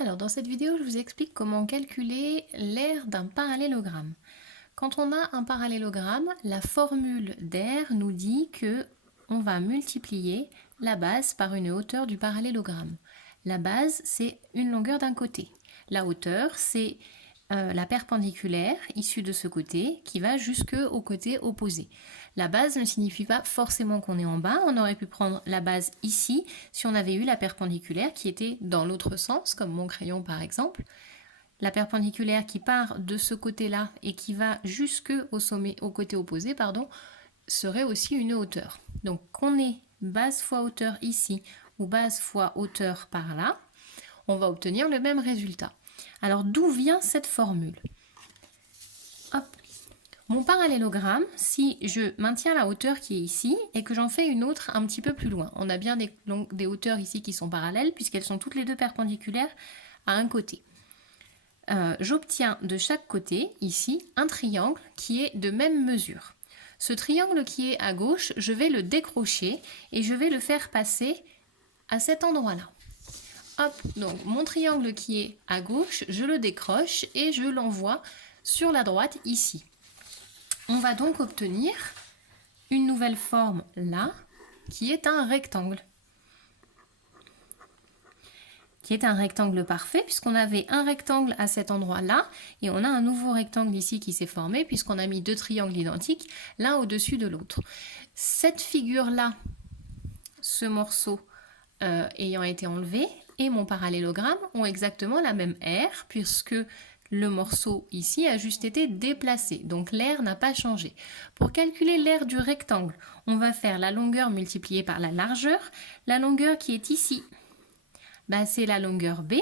Alors dans cette vidéo, je vous explique comment calculer l'aire d'un parallélogramme. Quand on a un parallélogramme, la formule d'aire nous dit que on va multiplier la base par une hauteur du parallélogramme. La base, c'est une longueur d'un côté. La hauteur, c'est la perpendiculaire issue de ce côté qui va jusqu'au côté opposé. La base ne signifie pas forcément qu'on est en bas. On aurait pu prendre la base ici si on avait eu la perpendiculaire qui était dans l'autre sens, comme mon crayon par exemple. La perpendiculaire qui part de ce côté-là et qui va jusqu'au sommet, au côté opposé, serait aussi une hauteur. Donc qu'on ait base fois hauteur ici ou base fois hauteur par là, on va obtenir le même résultat. Alors d'où vient cette formule? Hop. Mon parallélogramme, si je maintiens la hauteur qui est ici et que j'en fais une autre un petit peu plus loin, on a bien des hauteurs ici qui sont parallèles puisqu'elles sont toutes les deux perpendiculaires à un côté. J'obtiens de chaque côté, ici, un triangle qui est de même mesure. Ce triangle qui est à gauche, je vais le décrocher et je vais le faire passer à cet endroit-là. Hop, donc mon triangle qui est à gauche, je le décroche et je l'envoie sur la droite ici. On va donc obtenir une nouvelle forme là, qui est un rectangle. Qui est un rectangle parfait, puisqu'on avait un rectangle à cet endroit-là, et on a un nouveau rectangle ici qui s'est formé, puisqu'on a mis deux triangles identiques, l'un au-dessus de l'autre. Cette figure-là, ce morceau ayant été enlevé, et mon parallélogramme ont exactement la même aire, puisque le morceau ici a juste été déplacé, donc l'aire n'a pas changé. Pour calculer l'aire du rectangle, on va faire la longueur multipliée par la largeur. La longueur qui est ici, c'est la longueur B.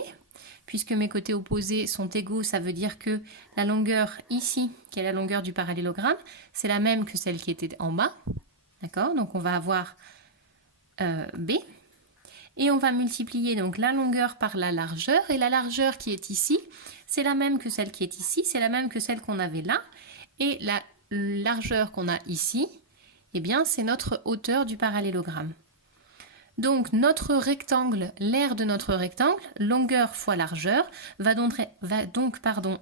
Puisque mes côtés opposés sont égaux, ça veut dire que la longueur ici, qui est la longueur du parallélogramme, c'est la même que celle qui était en bas. D'accord? Donc on va avoir B. Et on va multiplier donc la longueur par la largeur. Et la largeur qui est ici, c'est la même que celle qui est ici, c'est la même que celle qu'on avait là. Et la largeur qu'on a ici, eh bien, c'est notre hauteur du parallélogramme. Donc notre rectangle, l'aire de notre rectangle, longueur fois largeur, va donc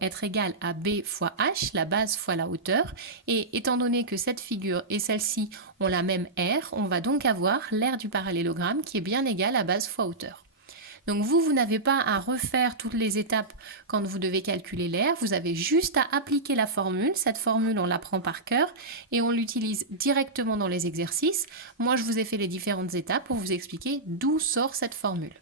être égale à B fois H, la base fois la hauteur. Et étant donné que cette figure et celle-ci ont la même aire, on va donc avoir l'aire du parallélogramme qui est bien égale à base fois hauteur. Donc vous n'avez pas à refaire toutes les étapes quand vous devez calculer l'aire, vous avez juste à appliquer la formule. Cette formule, on l'apprend par cœur et on l'utilise directement dans les exercices. Moi, je vous ai fait les différentes étapes pour vous expliquer d'où sort cette formule.